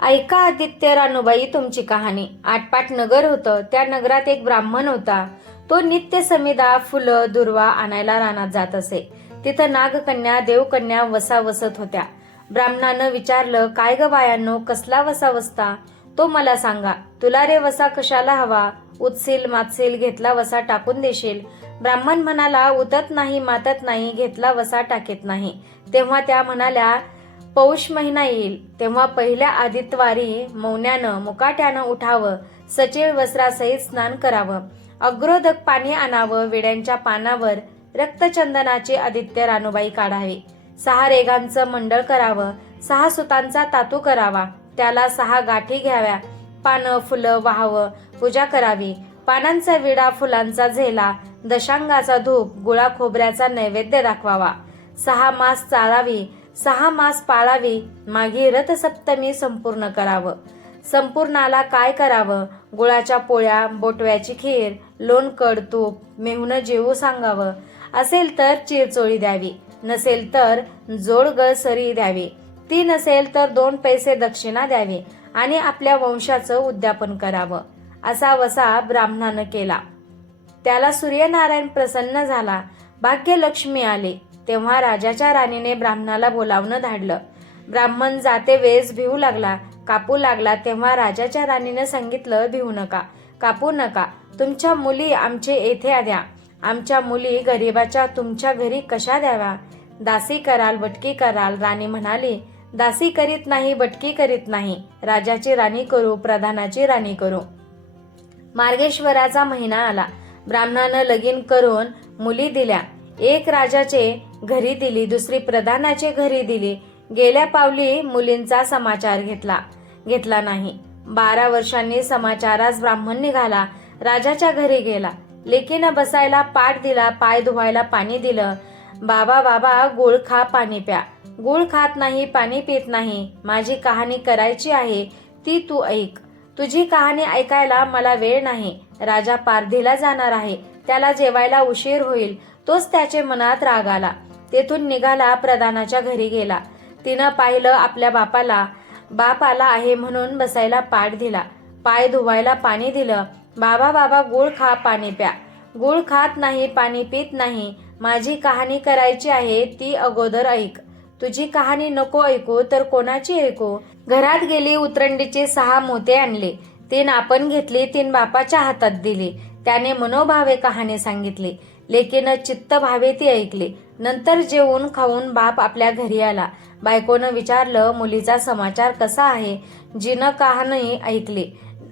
ऐका आदित्य रानूबाई तुमची कहाणी. आटपाट नगर होतं. त्या नगरात एक ब्राह्मण होता. तो नित्य समिधा फुलं दुर्वा आणायला रानात जात असे. तिथं नागकन्या देवकन्या वसा वसत होत्या. ब्राह्मणानं विचारलं, काय ग बायांनो, कसला वसा वसता? तो मला सांगा. तुला रे वसा कशाला हवा? उतसील मातसील घेतला वसा टाकून देशील. ब्राह्मण म्हणाला, उतत नाही मातत नाही, घेतला वसा टाकीत नाही. तेव्हा त्या म्हणाल्या, पौष महिना येईल तेव्हा पहिल्या आदित्यवारी मौन्यानं मुकाट्यानं उठावं, सचीळ वस्त्रासहित स्नान करावं, अग्रोदक पाणी आणावं, विड्यांच्या पानावर रक्तचंदनाची आदित्य रानूबाई काढावी, 6 रेगांचं मंडळ करावं, 6 सुतांचा तातू करावा, त्याला 6 गाठी घ्याव्या, पानं फुलं वाहावं, पूजा करावी, पानांचा विडा फुलांचा झेला, दशांगाचा धूप, गुळा खोबऱ्याचा नैवेद्य दाखवावा, 6 मास चालावी, 6 मास पाळावी, मागे रथसप्तमी संपूर्ण करावं. संपूर्णाला काय करावं? गुळाच्या पोळ्या, बोटव्याची खीर, लोणकड तूप, मेहुणं जेवू सांगावं. असेल तर चिरचोळी द्यावी, नसेल तर जोडगळ सरी द्यावी, ती नसेल तर 2 पैसे दक्षिणा द्यावी आणि आपल्या वंशाचं उद्यापन करावं. असा वसा ब्राह्मणानं केला. त्याला सूर्यनारायण प्रसन्न झाला. भाग्यलक्ष्मी आली. तेव्हा राजाच्या राणीने ब्राह्मणाला बोलावणं धाडलं. ब्राह्मण जाते वेळेस भिवू लागला, कापू लागला. तेव्हा राजाच्या राणीने सांगितलं, भिवू नका, कापू नका. तुमच्या मुली आमचे येथे द्या. आमच्या मुली गरीबाच्या तुमच्या घरी कशा द्याव्या? दासी कराल, बटकी कराल. राणी म्हणाली, दासी करीत नाही, बटकी करीत नाही. राजाची राणी करू, प्रधानाची राणी करू. मार्गेश्वराचा महिना आला. ब्राह्मणानं लगीन करून मुली दिल्या. एक राजाचे घरी दिली, दुसरी प्रधानाचे घरी दिली. गेल्या पावली मुलींचा समाचार घेतला नाही. 12 वर्षांनी समाचारास ब्राह्मण निघाला. राजाच्या घरी गेला. लेकीनं बसायला पाट दिला, पाय धुवायला पाणी दिलं. बाबा बाबा, गुळ खा, पाणी प्या. गुळ खात नाही, पाणी पित नाही. माझी कहाणी करायची आहे, ती तू ऐक. तुझी कहाणी ऐकायला मला वेळ नाही. राजा पारधीला जाणार आहे, त्याला जेवायला उशीर होईल. तोच त्याचे मनात राग आला. तेथून निघाला, प्रधानाच्या घरी गेला. तिनं पाहिलं, आपल्या बाप आला आहे म्हणून बसायला पाट दिला, पाय धुवायला पाणी दिलं. बाबा बाबा, गुळ खा, पाणी प्या. गुळ खात नाही, पाणी पित नाही. माझी कहाणी करायची आहे, ती अगोदर ऐक. तुझी कहाणी नको ऐकू तर कोणाची ऐकू? घरात गेली, उतरंडीचे 6 मोते आणले. 3 आपण घेतली, 3 बापाच्या हातात दिली. त्याने मनोभावे कहाणी सांगितली. लेकीनं चित्त भावे ती ऐकली. नंतर जेवून खाऊन बाप आपल्या घरी आला. बायकोनं विचारलं, मुलीचा समाचार कसा आहे? जिनं कहाणी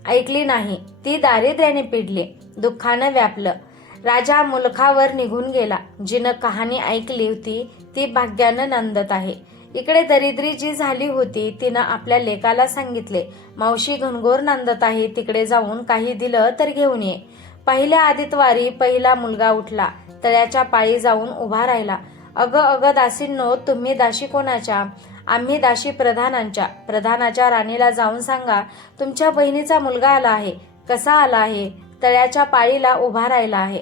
ऐकली नाही. ती दारिद्र्याने पिडली, दुःखानं व्यापलं. राजा मुलखावर निघून गेला. जिनं कहाणी ऐकली होती ती भाग्यानं नंदत आहे. इकडे दरिद्री जी झाली होती तिनं आपल्या लेकाला सांगितले, मावशी घनघोर नांदत आहे, तिकडे जाऊन काही दिलं तर घेऊन ये. पहिल्या आदित्यवारी पहिला मुलगा उठला. तळ्याच्या पाळी जाऊन उभा राहिला. अगं दासींनो, तुम्ही दाशी कोणाच्या? आम्ही दाशी प्रधानांच्या. प्रधानाच्या राणीला जाऊन सांगा, तुमच्या बहिणीचा मुलगा आला आहे. कसा आला आहे? तळ्याच्या पाळीला उभा राहिला आहे.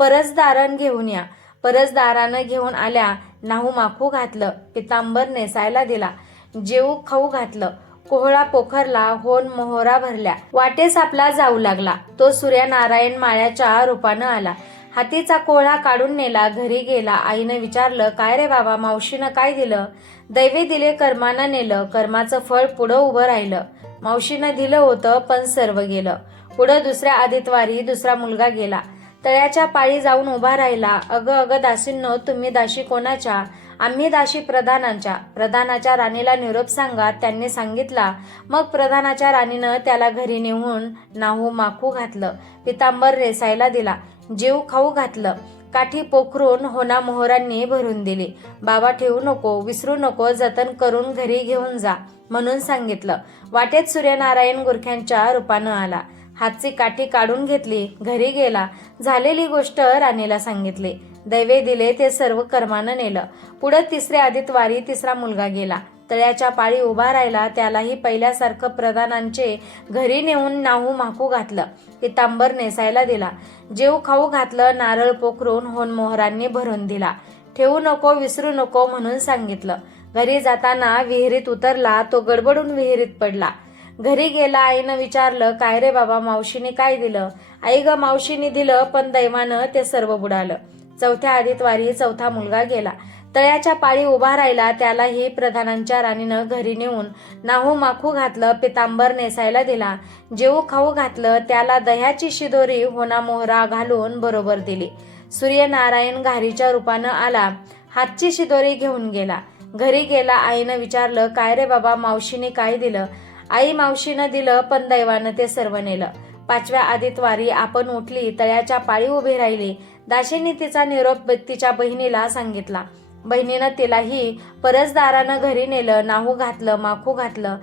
परसदारण घेऊन या. परसदारानं घेऊन आल्या. नाहू माखू घातलं, पितांबर नेसायला दिला, जेवू खाऊ घातलं. कोहळा पोखरला, होन मोहरा भरल्या. वाटेस आपला जाऊ लागला. तो सूर्यनारायण माळ्याच्या रूपानं आला. हातीचा कोहळा काढून नेला. घरी गेला. आईनं विचारलं, काय रे बाबा, मावशीनं काय दिलं? दैवे दिले, कर्मानं नेलं. कर्माचं फळ पुढं उभं राहिलं. मावशीनं दिलं होतं पण सर्व गेलं. पुढं दुसऱ्या आदित्यवारी दुसरा मुलगा गेला. तळ्याच्या पाळी जाऊन उभा राहिला. अगं दासींनो, तुम्ही दाशी कोणाच्या? आम्ही दाशी प्रधानांच्या. प्रधानाच्या राणीला निरोप सांगा. त्यांनी सांगितला. मग प्रधानाच्या राणीनं त्याला घरी नेऊन नाहू माखू घातलं, पितांबर रेसायला दिला, जेव खाऊ घातलं. काठी पोखरून होना मोहरांनी भरून दिली. बाबा ठेवू नको, विसरू नको, जतन करून घरी घेऊन जा म्हणून सांगितलं. वाटेत सूर्यनारायण गुरख्यांच्या रूपानं आला. हातची काठी काढून घेतली. घरी गेला. झालेली गोष्ट राणीला सांगितली. दैवे दिले ते सर्व कर्मानं नेलं. पुढं तिसऱ्या आदित्यवारी तिसरा मुलगा गेला. तळ्याच्या पाळी उभा राहिला. त्यालाही पहिल्यासारखं प्रधानांचे घरी नेऊन नाहू माखू घातलं, पितांबर नेसायला दिला, जेवू खाऊ घातलं. नारळ पोखरून होन मोहरांनी भरून दिला. ठेवू नको, विसरू नको म्हणून सांगितलं. घरी जाताना विहिरीत उतरला तो गडबडून विहिरीत पडला. घरी गेला. आईनं विचारलं, काय रे बाबा, मावशीने काय दिलं? आई ग, मावशीने दिलं, पण दैवानं ते सर्व बुडालं. चौथ्या आदितवारी चौथा मुलगा गेला. तळ्याच्या पाळी उभा राहिला. त्यालाही प्रधानांच्या राणीनं घरी नेऊन नाहू माखू घातलं, पितांबर नेसायला दिला, जेवू खाऊ घातलं. त्याला दह्याची शिदोरी होना मोहरा घालून बरोबर दिली. सूर्यनारायण घारीच्या रूपानं आला, हातची शिदोरी घेऊन गेला. घरी गेला. आईनं विचारलं, काय रे बाबा, मावशीने काय दिलं? आई, मावशीनं दिलं, पण दैवानं ते सर्व नेलं. पाचव्या आदितवारी आपण उठली. तळ्याच्या पाळी उभी राहिली. दासीने तिचा निरोप तिच्या बहिणीला सांगितला. बहिणीनं तिलाही परसदारानं घरी नेलं, नाहू घातलं, माखू घातलं,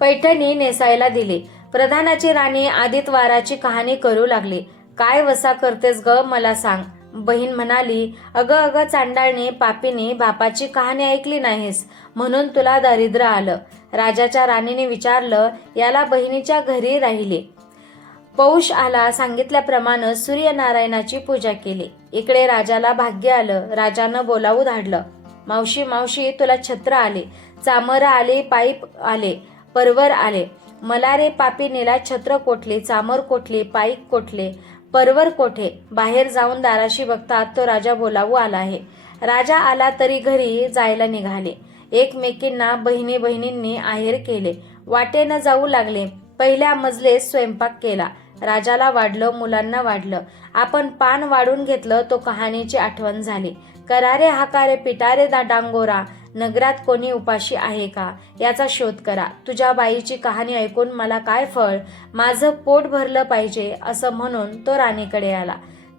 पैठणी नेसायला दिली. प्रधानाची राणी आदितवाराची कहाणी करू लागली. काय वसा करतेस ग, मला सांग. बहीण म्हणाली, अगं अगं चांडाळणी, पापीनी, बापाची कहाणी ऐकली नाहीस म्हणून तुला दारिद्र्य आलं. राजाच्या राणीने विचारलं, याला बहिणीच्या घरी राहिले. पौष आला. सांगितल्याप्रमाणे सूर्यनारायणाची पूजा केली. इकडे राजाला भाग्य आलं. राजानं बोलावू धाडलं. मावशी मावशी, तुला छत्र आले, चामर आले, पाईप आले, परवर आले. मला रे पापीनीला छत्र कोठले, चामर कोठले, पाईप कोठले, परवर कोठे? बाहेर जाऊन दाराशी बघतात तो राजा बोलावू आला आहे. राजा आला तरी घरी जायला निघाले. एकमेकींना बहिणी बहिणींनी आहेर केले. वाटेनं जाऊ लागले. पहिल्या मजलेत स्वयंपाक केला. राजाला वाढलं, मुलांना वाढलं. आपण पान वाढून घेतलं. तो कहाणीची आठवण झाली. करारे हाकारे पिटारे डांगोरा, नगरात कोणी उपाशी आहे का? याचा शोध करा. तुझ्या बाईची कहाणी ऐकून मला काय फळ? माझं पोट भरलं पाहिजे असं म्हणून तो राणीकडे आला.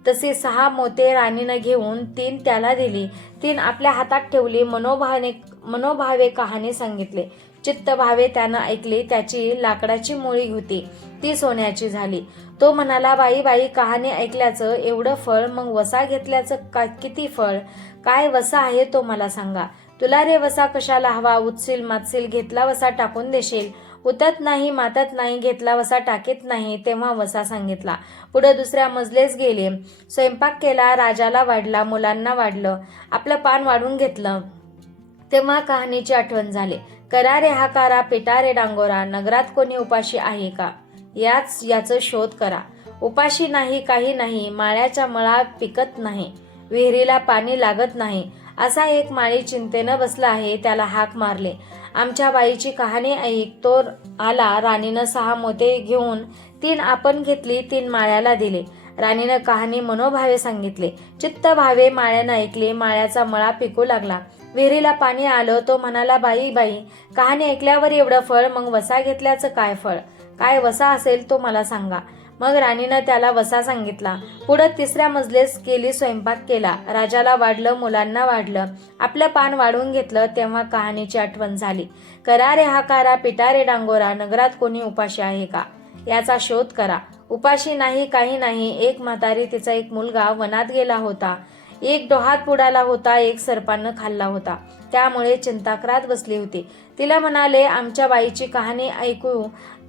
तसे 6 मोते राणीनं घेऊन 3 त्याला दिली. 3 आपल्या हातात ठेवली. मनोभावे कहाणी सांगितले. चित्तभावे त्यानं ऐकली. त्याची लाकडाची मोळी होती, ती सोन्याची झाली. तो म्हणाला, बाई बाई, कहाणी ऐकल्याचं एवढं फळ, मग वसा घेतल्याचं किती फळ? काय वसा आहे तो मला सांगा. तुला रे वसा कशाला हवा? उचसील मातसील, घेतला वसा टाकून देशील. उतत नाही मातत नाही, घेतला वसा टाकीत नाही. तेव्हा वसा सांगितला. पुढे दुसऱ्या मजलेस गेले. स्वयंपाक केला. राजाला वाढला, मुलांना वाढलं. आपलं पान वाढून घेतलं. तेव्हा कहाणीची आठवण झाली. करारे हाकारा पिटारे डांगोरा, नगरात कोणी उपाशी आहे का? याचं शोध करा. उपाशी नाही, काही नाही. माळ्याच्या मळा पिकत नाही, विहिरीला पाणी लागत नाही. असा एक माळी चिंतेनं बसला आहे. त्याला हाक मारले, आमच्या बाईची कहाणी ऐक. तो आला. राणीनं 6 मोते घेऊन 3 आपण घेतली, 3 माळ्याला दिले. राणीनं कहाणी मनोभावे सांगितले. चित्तभावे माळ्यानं ऐकले. माळ्याचा मळा पिकू लागला. विहिरीला पाणी आलं. तो म्हणाला, बाई बाई, कहाणी ऐकल्यावर एवढं फळ, मग वसा घेतल्याचं काय फळ? काय वसा असेल तो मला सांगा. मग राणीनं त्याला वसा सांगितला. पुढं तिसऱ्या मजलेस गेली. स्वयंपाक केला. राजाला वाढलं, मुलांना वाढलं. आपलं पान वाढून घेतलं. तेव्हा कहाणीची आठवण झाली. करारे हाकारा पिटारे डांगोरा, नगरात कोणी उपाशी आहे का? याचा शोध करा. उपाशी नाही, काही नाही. एक म्हातारी, तिचा एक मुलगा वनात गेला होता. एक डोहात बुडाला होता, एक सर्पानं खाल्ला होता. त्यामुळे चिंताक्रांत बसली होती. तिला म्हणाले, आमच्या बाईची कहाणी ऐकू.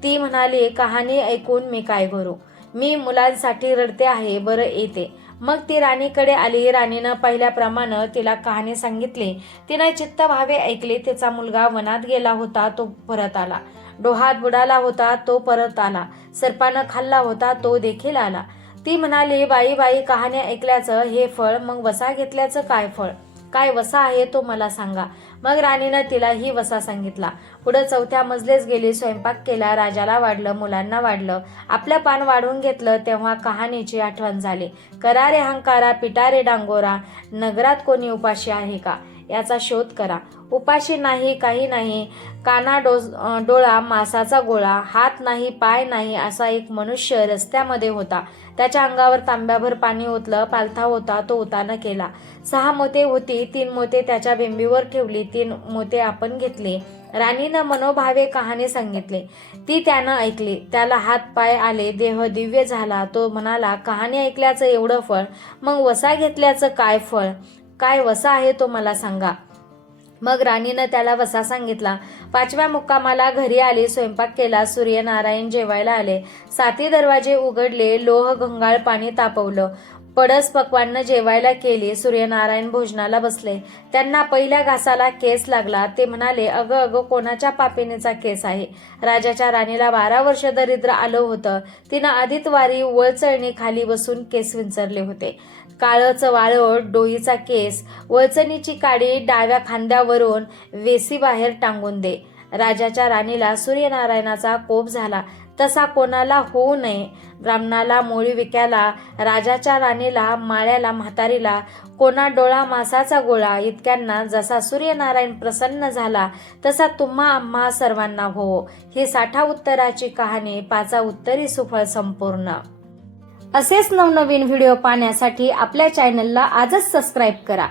ती म्हणाली, कहाणी ऐकून मी काय करू? मी मुलांसाठी रडते आहे, बरं येते. मग ती राणीकडे आली. राणीनं पहिल्याप्रमाणे तिला कहाणी सांगितली. तिनं चित्तभावे ऐकली. तिचा मुलगा वनात गेला होता, तो परत आला. डोहात बुडाला होता, तो परत आला. सर्पानं खाल्ला होता, तो देखील आला. ती म्हणाली, बाई बाई, कहाणी ऐकल्याचं हे फळ, मग वसा घेतल्याचं काय फळ? काय वसा आहे तो मला सांगा. मग राणीनं तिला ही वसा सांगितला. पुढे चौथ्या मजलेस गेली. स्वयंपाक केला. राजाला वाढलं, मुलांना वाढलं. आपलं पान वाढून घेतलं. तेव्हा कहाणीची आठवण झाली. करारे हंकारा पिटारे डांगोरा, नगरात कोणी उपाशी आहे का? याचा शोध करा. उपाशी नाही, काही नाही. काना डोळा मासाचा गोळा, हात नाही, पाय नाही असा एक मनुष्य रस्त्यामध्ये होता. त्याच्या अंगावर तांब्याभर पाणी ओतलं. पालथा होता, तो उतानं केला. 6 मोते होती. 3 मोते त्याच्या बिंबीवर ठेवली. 3 मोते आपण घेतले. राणीनं मनोभावे कहाणी सांगितली. ती त्यानं ऐकली. त्याला हात पाय आले. देह दिव्य झाला. तो म्हणाला, कहाणी ऐकल्याचं एवढं फळ, मग वसा घेतल्याचं काय फळ? काय वसा आहे तो मला सांगा. मग राणीनं त्याला वसा सांगितला. 5व्या मुक्कामाला घरी आली. स्वयंपाक केला. सूर्यनारायण जेवायला आले. 7 दरवाजे उघडले. लोह गंगाळ पाणी तापवलं. पडस पक्वान्न जेवायला केली. सूर्यनारायण भोजनाला बसले. त्यांना पहिल्या घासाला केस लागला. ते म्हणाले, अगं अगं, कोणाच्या पापिनीचा केस आहे? राजाच्या राणीला 12 वर्ष दरिद्र आलं होतं. तिनं आधीत वारी वळचळणी खाली बसून केस विंचरले होते. काळच वाळवट डोईचा केस, वळचणीची काडी डाव्या खांद्यावरून वेसीबाहेर टांगून दे. राजाच्या राणीला सूर्यनारायणाचा कोप झाला. तसा कोणाला होऊ नये. ब्राह्मणाला मोळी विक्याला, राजाच्या राणीला, माळ्याला, म्हातारीला, कोणा डोळा मासाचा गोळा, इतक्यांना जसा सूर्यनारायण प्रसन्न झाला तसा तुम्हा आम्हा सर्वांना हो. ही 60 उत्तराची कहाणी, 5 उत्तरी सुफळ संपूर्ण. असेच नवनवीन व्हिडिओ पाहण्यासाठी आपल्या चॅनलला आजच सबस्क्राईब करा.